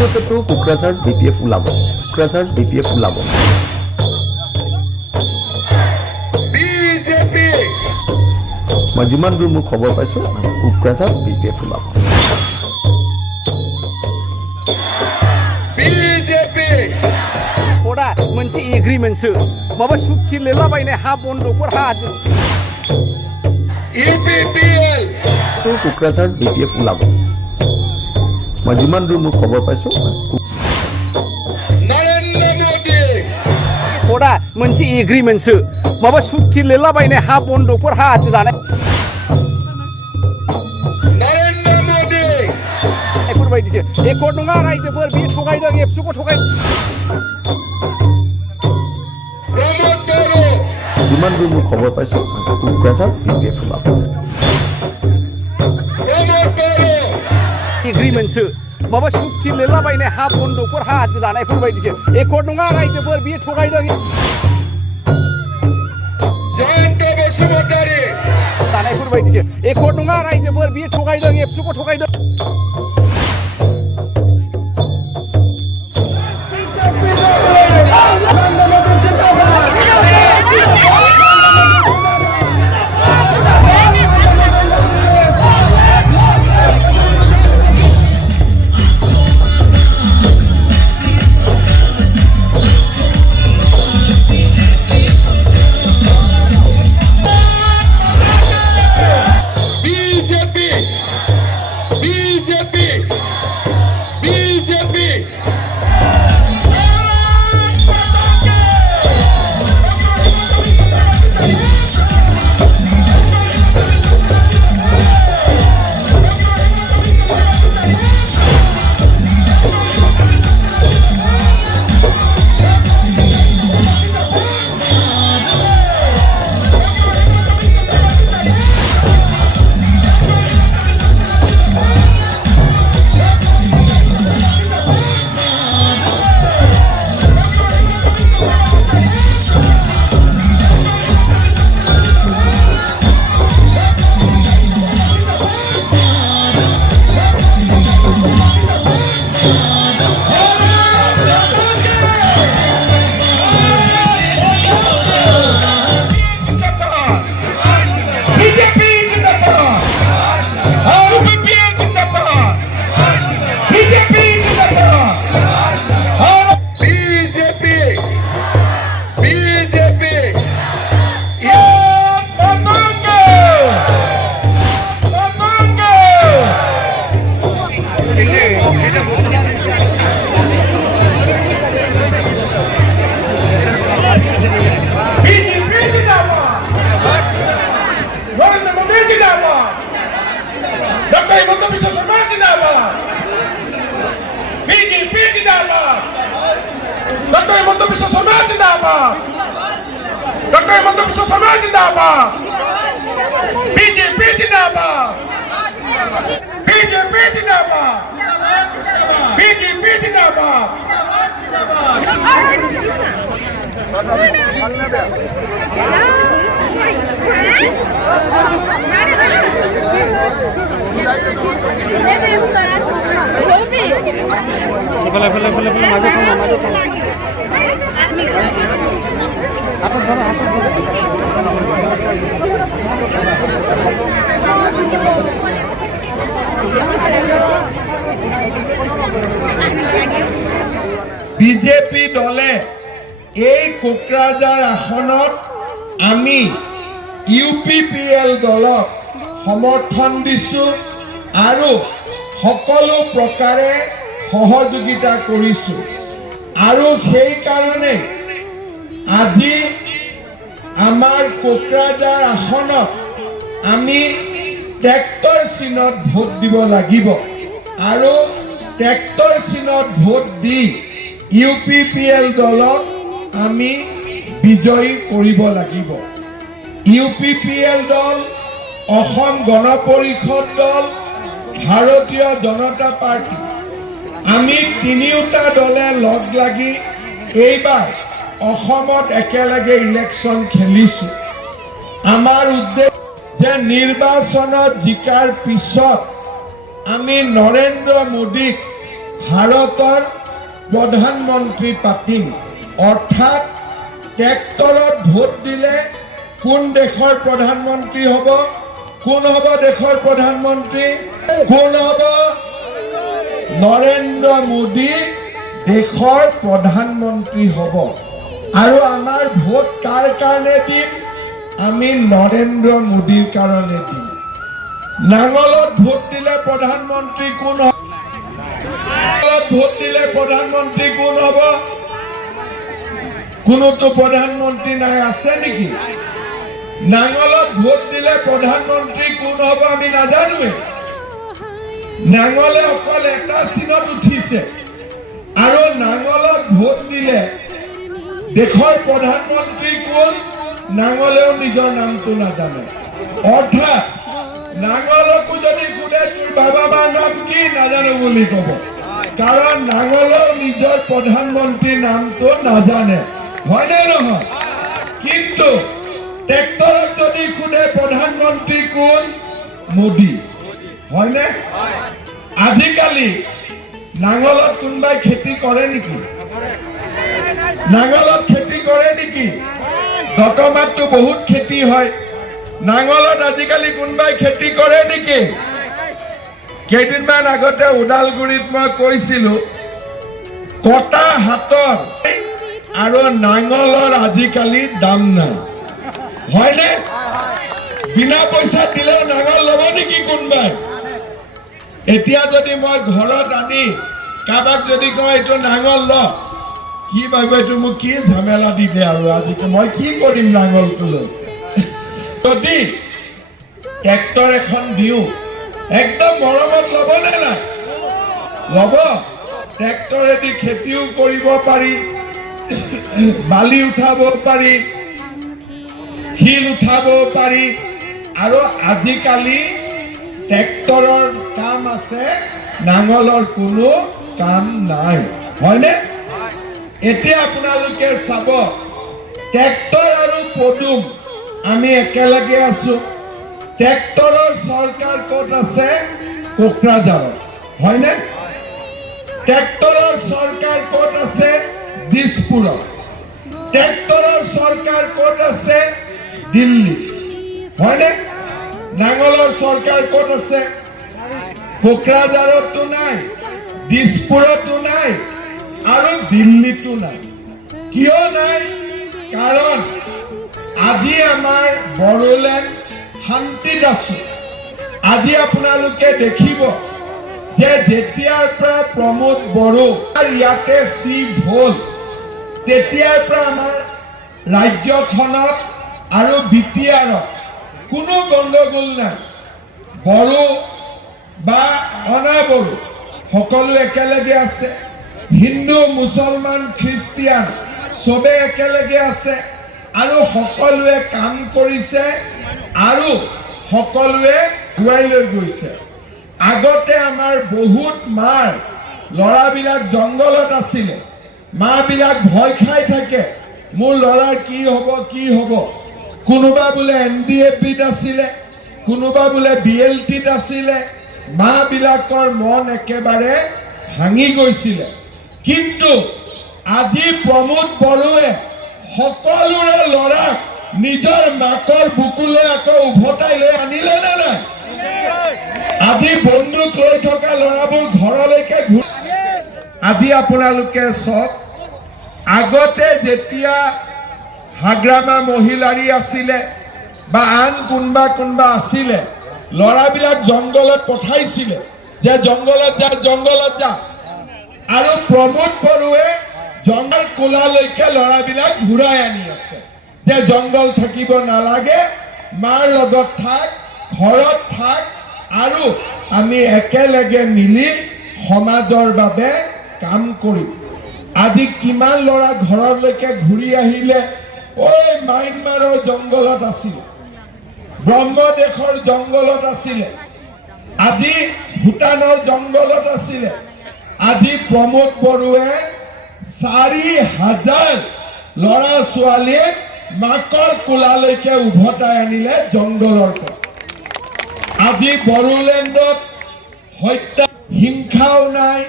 মতেতো কোকৰাঝাৰ BPF ওলাব। Kokrajhar BPF ওলাব। বিজেপি মই যিমান দূৰ মোৰ খবৰ পাইছোঁ কোকৰাঝাৰ BPF ওলাব। বিজেপি दा मोनसे एग्रिमेन्टसो माबा सुक्ति लिरलाबायनाय हा बन्दकफोर हा ইউপিপিএল তো কোকৰাঝাৰ BPF ওলাব। মই যিমান দূৰ মোৰ খবৰ পাইছোঁ নরেন্দ্র মোদী दा मोनसे एग्रिमेन्टसो माबा सुक्ति लिरलाबायनाय हा बन्दकफोर हा जानाय নরেন্দ্র মোদী बेफोरबायदिसो एकर्ड नङा रायजोफोर बे थगायदों एबसुखौ थगाय প্রমোদ বড় যিমান দূৰ মোৰ খবৰ পাইছোঁ কোকৰাঝাৰ BPF ওলাব। প্রমোদ বড় एग्रिमेन्टसो माबा सुक्ति लिरलाबायनाय हा बन्दकफोर हा जानायफोरबायदिसो एकर्ड नङा रायजोफोर बे थगायदों জয়ন্ত বসুমতারি जानायफोरबायदिसो एकर्ड नङा रायजोफोर बे थगायदों एबसुखौ थगायदों বিজেপি বিজেপি বিজেপি বিজেপি জিন্দাবাদ ইউপিপিএল জিন্দাবাদ বিজেপি জিন্দাবাদ বিজেপি বিজেপি বিজেপি জিন্দাবাদ নরেন্দ্র মোদী জিন্দাবাদ ডক্টর হিমন্ত বিশ্ব শর্মা জিন্দাবাদ বিজেপি জিন্দাবাদ ডক্টর হিমন্ত বিশ্ব শর্মা জিন্দাবাদ ডক্টর হিমন্ত বিশ্ব শর্মা জিন্দাবাদ বিজেপি জিন্দাবাদ বিজেপি জিন্দাবাদ বিজেপি জিন্দাবাদ বিজেপি দলে এই কোকৰাঝাৰ আসনত আমি ইউপিপিএল দলক সমৰ্থন দিছোঁ আৰু সকলো প্ৰকাৰে সহযোগিতা কৰিছোঁ আৰু সেইকাৰণে আজি আমাৰ কোকৰাঝাৰ আসনত আমি ট্ৰেক্টৰ চিহ্নত ভোট দিব লাগিব আৰু ট্ৰেক্টৰ চিহ্নত ভোট দি ইউপিপিএল দলক আমি বিজয়ী কৰিব লাগিব। ইউপিপিএল দল অসম গণ পৰিষদ দল ভাৰতীয় জনতা পাৰ্টি আমি তিনিওটা দলে লগ লাগি এইবাৰ অসমত একেলগে ইলেকশ্যন খেলিছোঁ। আমাৰ উদ্দেশ্য যে নিৰ্বাচনত জিকাৰ পিছত আমি নৰেন্দ্ৰ মোদীক ভাৰতৰ প্ৰধানমন্ত্ৰী পাতিম, অৰ্থাৎ ট্ৰেক্টৰত ভোট দিলে কোন দেশৰ প্ৰধানমন্ত্ৰী হ'ব? কোন হ'ব দেশৰ প্ৰধানমন্ত্ৰী? কোন হ'ব? নৰেন্দ্ৰ মোদী দেশৰ প্ৰধানমন্ত্ৰী হ'ব। আৰু আমাৰ ভোট কাৰ কাৰণে দিম? আমি নৰেন্দ্ৰ মোদীৰ কাৰণে দিম। নাঙলত ভোট দিলে প্ৰধানমন্ত্ৰী কোন হ'ব? ভোট দিলে প্ৰধানমন্ত্ৰী কোন হ'ব? কোনোতো প্ৰধানমন্ত্ৰী নাই, আছে নেকি? নাঙলত ভোট দিলে প্ৰধানমন্ত্ৰী কোন হ'ব আমি নাজানোৱে। নাঙলে অকল এটা চিনত উঠিছে আৰু নাঙলত ভোট দিলে দেশৰ প্ৰধানমন্ত্ৰী কোন? নাঙলেও নিজৰ নামটো নাজানে। অৰ্থাৎ নাঙলকো যদি সোধে তোৰ বাবা মাৰ নাম কি, নাজানো বুলি ক'ব, কাৰণ নাঙলেও নিজৰ প্ৰধানমন্ত্ৰীৰ নামটো নাজানে, হয়নে নহয়? কিন্তু ট্ৰেক্টৰক যদি সোধে প্ৰধানমন্ত্ৰী কোন? মোদী, হয়নে? আজিকালি নাঙলত কোনোবাই খেতি কৰে নেকি? নাঙলত খেতি কৰে নেকি? দতমাতটো বহুত খেতি হয়, নাঙলত আজিকালি কোনোবাই খেতি কৰে নেকি? কেইদিনমান আগতে ওদালগুৰিত মই কৈছিলো, কটা হাতৰ আৰু নাঙলৰ আজিকালি দাম নাই, হয়নে? বিনা পইচা দিলেও নাঙল ল'ব নেকি কোনোবাই? এতিয়া যদি মই ঘৰত আনি কাৰোবাক যদি কওঁ এইটো নাঙল ল, কি ভাবিব এইটো মোক কি ঝামেলা দিলে, আৰু আজি মই কি কৰিম নাঙলটো লৈ? যদি ট্ৰেক্টৰ এখন দিওঁ একদম মৰমত ল'বনে নাই? ল'ব। ট্ৰেক্টৰেদি খেতিও কৰিব পাৰি, বালি উঠাব পাৰি, শিল উঠাব পাৰি, আৰু আজিকালি ট্ৰেক্টৰৰ কাম আছে, নাঙলৰ কোনো কাম নাই, হয়নে? এতিয়া আপোনালোকে চাব, ট্ৰেক্টৰ আৰু পদুম আমি একেলগে আছো। ট্ৰেক্টৰৰ চৰকাৰ ক'ত আছে? কোকৰাঝাৰত, হয়নে? ট্ৰেক্টৰৰ চৰকাৰ ক'ত আছে? দিছপুৰত। ট্ৰেক্টৰৰ চৰকাৰ ক'ত আছে? দিল্লী, হয়নে? নাঙলৰ চৰকাৰ ক'ত আছে? কোকৰাঝাৰতো নাই, দিছপুৰতো নাই, আৰু দিল্লীতো নাই। কিয় নাই? কাৰণ আজি আমাৰ বড়োলেণ্ড শান্তিত আছো। আজি আপোনালোকে দেখিব যে যেতিয়াৰ পৰা প্ৰমোদ বড়ো ইয়াতে চিফ হ'ল, তেতিয়াৰ পৰা আমাৰ ৰাজ্যখনত আৰু বিটিআৰত কোনো গণ্ডগোল নাই। বড়ো বা অনাবড়ো সকলো একেলগে আছে, হিন্দু মুছলমান খ্ৰীষ্টিয়ান চবে একেলগে আছে, আৰু সকলোৱে কাম কৰিছে, আৰু সকলোৱে গুৱাই লৈ গৈছে। আগতে আমাৰ বহুত মাৰ ল'ৰাবিলাক জংঘলত আছিলে, মাবিলাক ভয় খাই থাকে, মোৰ ল'ৰাৰ কি হ'ব কি হ'ব। কোনোবা বোলে NDFBত আছিলে, কোনোবা বোলে BLTত আছিলে, মাবিলাকৰ মন একেবাৰে ভাঙি গৈছিলে। কিন্তু আজি প্ৰমোদ বড়োৱে সকলোৰে ল'ৰাক নিজৰ মাকৰ বুকুলৈ আকৌ উভতাই লৈ আনিলে নে নাই? আজি বন্দুক লৈ থকা ল'ৰাবোৰ ঘৰলৈকে আজি আপোনালোকে চাওক, আগতে যেতিয়া হাগ্ৰামা মহিলাৰী আছিলে বা আন কোনোবা আছিলে, ল'ৰাবিলাক জংঘলত পঠাইছিলে যে জংঘলত যা, জংঘলত যা, আৰু প্ৰমোদ বড়োৱে জংঘল কোলালৈকে ল'ৰাবিলাক ঘূৰাই আনি আছে যে জংঘল থাকিব নালাগে, মাৰ লগত থাক, ঘৰত থাক, আৰু আমি একেলগে মিলি সমাজৰ বাবে কাম কৰিম। আজি কিমান ল'ৰা ঘৰলৈকে ঘূৰি আহিলে, ঐ মাইনমাৰৰ জংঘলত আছিলে, ব্ৰহ্মদেশৰ জংঘলত আছিলে, আজি ভূটানৰ জংঘলত আছিলে। আজি প্ৰমোদ বড়োৱে 4,000 ল'ৰা ছোৱালীক মাকৰ কোলালৈকে উভতাই আনিলে জংঘলৰ পৰা। আজি বড়োলেণ্ডত হত্যা হিংসাও নাই,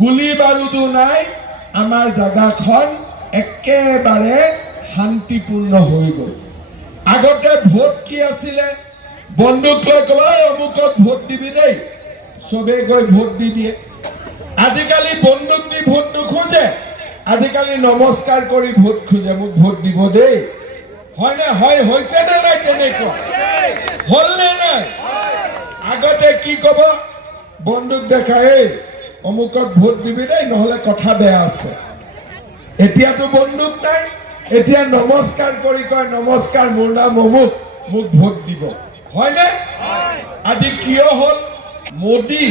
গুলি বাৰুদো নাই, আমাৰ জাগাখন একেবাৰে শান্তিপূৰ্ণ হৈ গ'ল। আগতে ভোট কি আছিলে? বন্দুক লৈ ক'বাই অমুকত ভোট দিবি দেই, চবেই গৈ ভোট দি দিয়ে। আজিকালি বন্দুক দি ভোট নোখোজে, আজিকালি নমস্কাৰ কৰি ভোট খোজে, মোক ভোট দিব দেই। হয়নে? হয়, হৈছে নে নাই? তেনেকুৱা হ'ল নে নাই? আগতে কি ক'ব? বন্দুক দেখাই অমুকত ভোট দিবি দেই, নহ'লে কথা বেয়া আছে। এতিয়াতো বন্দুক নাই, এতিয়া নমস্কাৰ কৰি কয়, নমস্কাৰ, মোৰ নাম অমুক, মোক ভোট দিব। হয়নে? আজি কিয় হ'ল? মোদী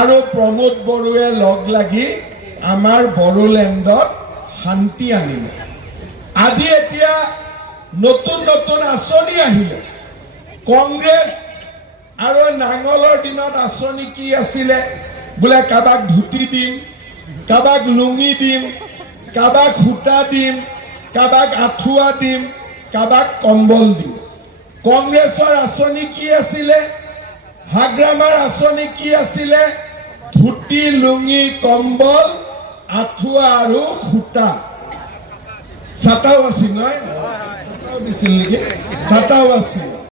আৰু প্ৰমোদ বড়োৱে লগ লাগি আমাৰ বড়োলেণ্ডত শান্তি আনিলে। আজি এতিয়া নতুন নতুন আঁচনি আহিলে। কংগ্ৰেছ আৰু নাঙলৰ দিনত আঁচনি কি আছিলে? বোলে কাৰোবাক ধুতি দিম, কাৰোবাক লুঙি দিম, কাৰোবাক সূতা দিম, কাৰোবাক আঁঠুৱা দিম, কাৰোবাক কম্বল দিম। কংগ্ৰেছৰ আঁচনি কি আছিলে? হাগ্ৰামাৰ আঁচনি কি আছিলে? ধুতি, লুঙি, কম্বল, আঁঠুৱা আৰু সূতা। ছাতাও আছিল নহয়? ছাতাও দিছিল নেকি? ছাতাও আছিল।